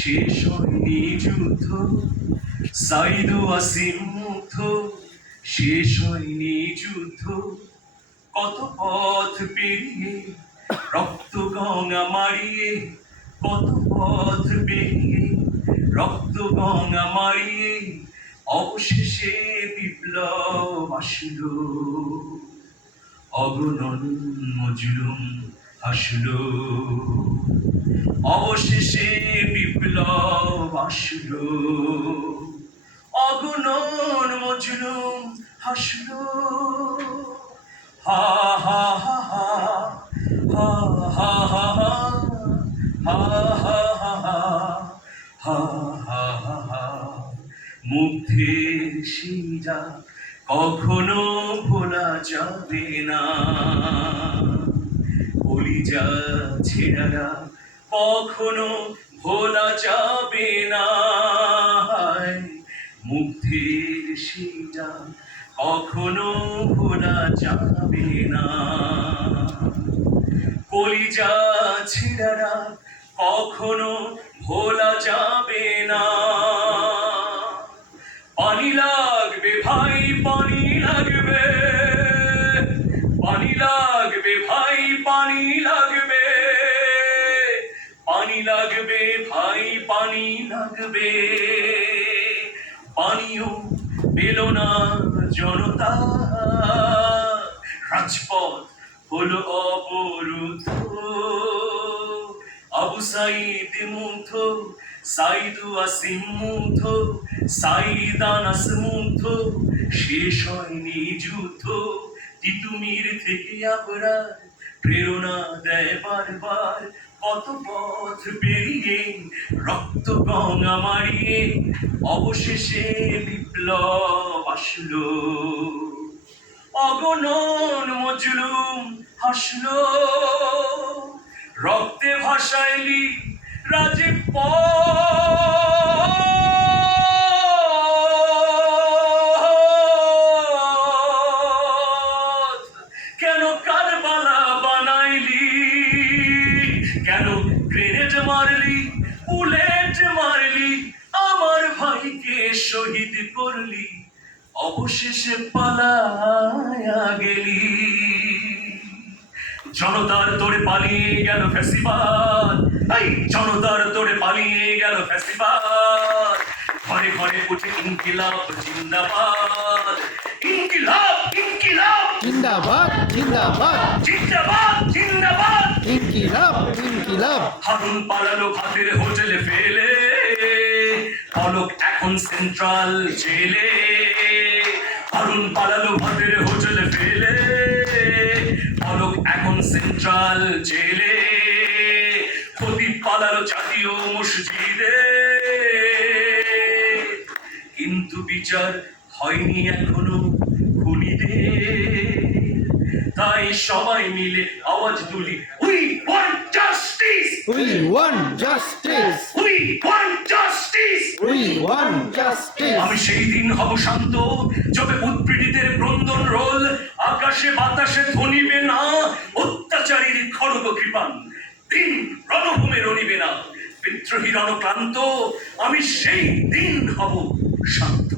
শেষ হয়নি যুদ্ধ, সাইদ ওয়াসিম মুগ্ধ, শেষ হয়নি যুদ্ধ, কত পথ পেরিয়ে রক্ত গঙ্গা মারিয়ে, কত পথ পেরিয়ে রক্ত গঙ্গা মারিয়ে অবশেষে বিপ্লব আসলো, অগণন মজলুম হাসলো, অবশেষে বিপ্লব আসলো, অগণন মজলুম হাসলো। হা হা হা হা হা হা হা হা হা হা হা হা হা হা। মুগ্ধের শিরা কখনো ভোলা যাবে না, কলিজা ছেঁড়ারা কখনো ভোলা যাবে না। মুগ্ধের শিরা কখনো ভোলা যাবে না, কলিজা ছেঁড়ারা কখনো ভোলা যাবে না। পানি লাগবে ভাই, পানি লাগবে, পানি লাগবে ভাই, পানি লাগবে, পানি লাগবে ভাই, পানি লাগবে। পানিও পেল না জনতা, রাজপথ হলো অবরুদ্ধ। আবু সাইদ মুগ্ধ, সাইদ ওয়াসিম মুগ্ধ, সাইদ আনাস মুগ্ধ, শেষ হয়নি যুদ্ধ। তিতুমির থেকে আপনার প্রেরণা দেয় বারবার, কত পথ পেরিয়ে রক্ত গঙ্গা মারিয়ে অবশেষে বিপ্লব আসলো, অগণন মজলুম হাসলো। রক্তে ভাসাইলি রাজপথ, কেন কারবালা বানাইলি, কেন গ্রেনেড মারলি, বুলেট মারলি, আমার ভাইকে শহীদ করলি, অবশেষে পালায়া গেলি। জনতার তোরে পালিয়ে গেল ফ্যাসিবাদ, এই জনতার তোরে পালিয়ে গেল ফ্যাসিবাদ। ঘরে ঘরে উঠে ইনকিলাব জিন্দাবাদ, ইনকিলাব ইনকিলাব জিন্দাবাদ জিন্দাবাদ জিন্দাবাদ জিন্দাবাদ। ইনকিলাব ইনকিলাব। হারুন পালালো ভাতের হোটেলে ফেলে, পলক এখন সেন্ট্রাল জেলে। হারুন পালালো ভাতের হোটেলে ফেলে, পলক এখন সেন্ট্রাল জেলে। খতিব পালালো জাতীয় মসজিদে, কিন্তু বিচার হয়নি এখনো খুনিদের। তাই সবাই মিলে আওয়াজ তুলি, we want justice, We want justice. We want justice. We want justice. আমি সেই দিন হব শান্ত, যবে উৎপীড়িতের ক্রন্দন রোল আকাশে বাতাসে ধ্বনিবে না, অত্যাচারীর খড়গ কৃপান দিন রণভূমে রণিবে না। বিদ্রোহী রণক্লান্ত, আমি সেই দিন হব শান্ত।